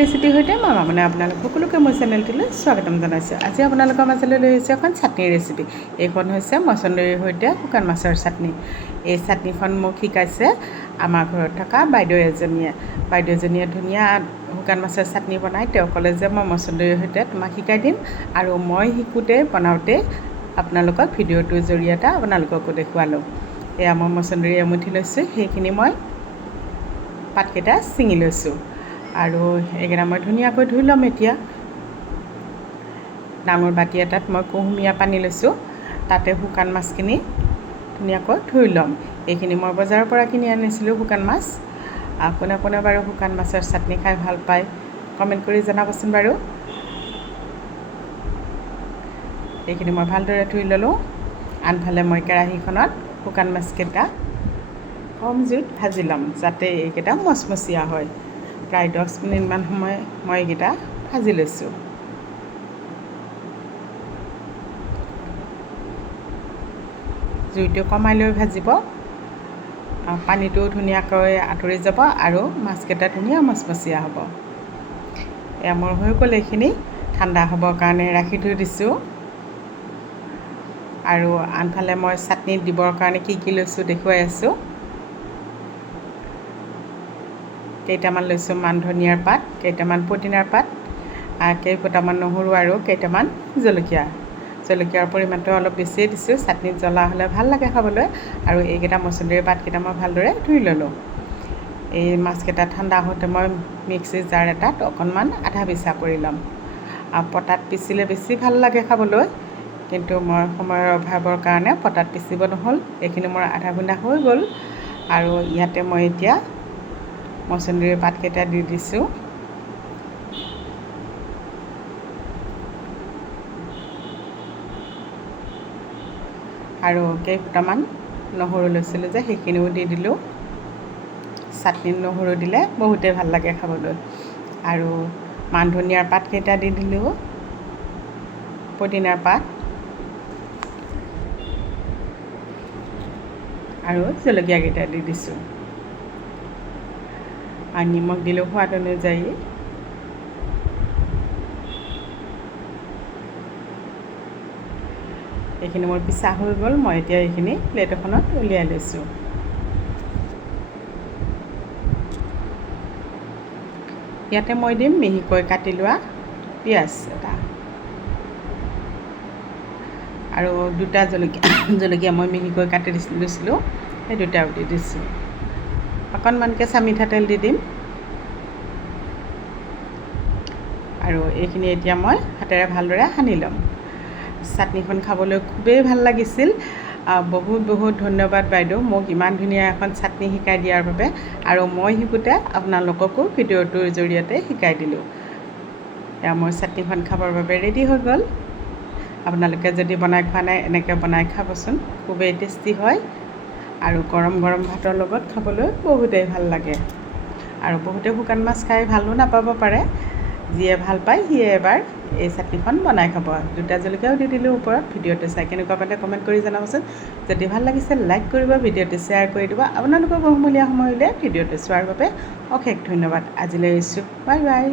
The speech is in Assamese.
ৰেচিপি সৈতে মই মানে আপোনালোক সকলোকে মোৰ চেনেলটোলৈ স্বাগতম জনাইছোঁ। আজি আপোনালোকৰ মাজলৈ লৈ আহিছোঁ এখন চাটনিৰ ৰেচিপি। এইখন হৈছে মছন্দৰীৰ সৈতে শুকান মাছৰ চাটনি। এই চাটনিখন মোক শিকাইছে আমাৰ ঘৰত থকা বাইদেউ এজনীয়ে। বাইদেউজনীয়ে ধুনীয়া শুকান মাছৰ চাটনি বনায়। তেওঁ ক'লে যে মই মছন্দৰীৰ সৈতে তোমাক শিকাই দিম, আৰু মই শিকোঁতে বনাওঁতে আপোনালোকক ভিডিঅ'টোৰ জৰিয়তে আপোনালোককো দেখুৱালোঁ। এয়া মই মছন্দৰী এমুঠি লৈছোঁ, সেইখিনি মই পাতকেইটা ছিঙি লৈছোঁ, আৰু এইকেইটা মই ধুনীয়াকৈ ধুই ল'ম। এতিয়া ডাঙৰ বাতি এটাত মই কুহুমীয়া পানী লৈছোঁ, তাতে শুকান মাছখিনি ধুনীয়াকৈ ধুই ল'ম। এইখিনি মই বজাৰৰ পৰা কিনি আনিছিলোঁ শুকান মাছ। কোনে কোনে বাৰু শুকান মাছৰ চাটনি খাই ভাল পায় কমেণ্ট কৰি জনাবচোন বাৰু। এইখিনি মই ভালদৰে ধুই ল'লোঁ। আনফালে মই কেৰাহীখনত শুকান মাছকেইটা কম জুইত ভাজি ল'ম, যাতে এইকেইটা মচমচীয়া হয়। প্ৰায় 10 মিনিটমান সময় মই এইকেইটা ভাজি লৈছোঁ। জুইটো কমাই লৈ ভাজিব, পানীটো ধুনীয়াকৈ আঁতৰি যাব আৰু মাছকেইটা ধুনীয়া মচমচীয়া হ'ব। এয়া মোৰ হৈ গ'ল। এইখিনি ঠাণ্ডা হ'বৰ কাৰণে ৰাখি থৈ দিছোঁ। আৰু আনফালে মই চাটনিত দিবৰ কাৰণে কি লৈছোঁ দেখুৱাই আছোঁ। কেইটামান লৈছোঁ মান ধনিয়াৰ পাত, কেইটামান পুদিনাৰ পাত, কেইফোটামান নহৰু আৰু কেইটামান জলকীয়া। জলকীয়াৰ পৰিমাণটো অলপ বেছিয়ে দিছোঁ, চাটনিত জ্বলা হ'লে ভাল লাগে খাবলৈ। আৰু এইকেইটা মছন্দৰীৰ পাতকেইটা মই ভালদৰে ধুই ল'লোঁ। এই মাছকেইটা ঠাণ্ডা হওঁতে মই মিক্সিৰ জাৰ এটাত অকণমান আধা পিচা কৰি ল'ম। পটাত পিচিলে বেছি ভাল লাগে খাবলৈ, কিন্তু মই সময়ৰ অভাৱৰ কাৰণে পটাত পিচিব নহ'ল। এইখিনি মোৰ আধা খুন্দা হৈ গ'ল, আৰু ইয়াতে মই এতিয়া মছন্দৰীৰ পাতকেইটা দি দিছোঁ। আৰু কেইফোটামান নহৰু লৈছিলোঁ যে সেইখিনিও দি দিলোঁ। চাটনিত নহৰু দিলে বহুতেই ভাল লাগে খাবলৈ। আৰু মান ধনিয়াৰ পাতকেইটা দি দিলোঁ, পুদিনাৰ পাত আৰু জলকীয়াকেইটা দি দিছোঁ। আৰু নিমখ দিলোঁ সোৱাদ অনুযায়ী। এইখিনি মোৰ পিছা হৈ গ'ল। মই এতিয়া এইখিনি প্লেট এখনত উলিয়াই লৈছোঁ। ইয়াতে মই দিম মিহিকৈ কাটি লোৱা পিঁয়াজ এটা, আৰু দুটা জলকীয়া মই মিহিকৈ কাটি লৈছিলোঁ, সেই দুটাও দি দিছোঁ। অকণমান কেঁচা মিঠাতেল দি দিম। আৰু এইখিনি এতিয়া মই হাতেৰে ভালদৰে সানি ল'ম। চাটনিখন খাবলৈ খুবেই ভাল লাগিছিল। বহুত বহুত ধন্যবাদ বাইদেউ, মোক ইমান ধুনীয়া এখন চাটনি শিকাই দিয়াৰ বাবে। আৰু মই শিকোঁতে আপোনালোককো ভিডিঅ'টোৰ জৰিয়তে শিকাই দিলোঁ। এয়া মোৰ চাটনিখন খাবৰ বাবে ৰেডি হৈ গ'ল। আপোনালোকে যদি বনাই খোৱা নাই, এনেকৈ বনাই খাবচোন, খুবেই টেষ্টি হয়। আৰু গৰম গৰম ভাতৰ লগত খাবলৈ বহুতেই ভাল লাগে। আৰু বহুতে শুকান মাছ খাই ভালো নাপাব পাৰে। যিয়ে ভাল পায় সিয়ে এবাৰ এই চাটনিখন বনাই খাব। দুটা জলকীয়াও দি দিলোঁ ওপৰত। ভিডিঅ'টো চাই কেনেকুৱা পালে কমেণ্ট কৰি জনাবচোন। যদি ভাল লাগিছে লাইক কৰিব, ভিডিঅ'টো শ্বেয়াৰ কৰি দিব। আপোনালোকৰ বহুমূলীয়া সময় উলিয়াই ভিডিঅ'টো চোৱাৰ বাবে অশেষ ধন্যবাদ। আজিলৈ এৰিছোঁ, বাই বাই।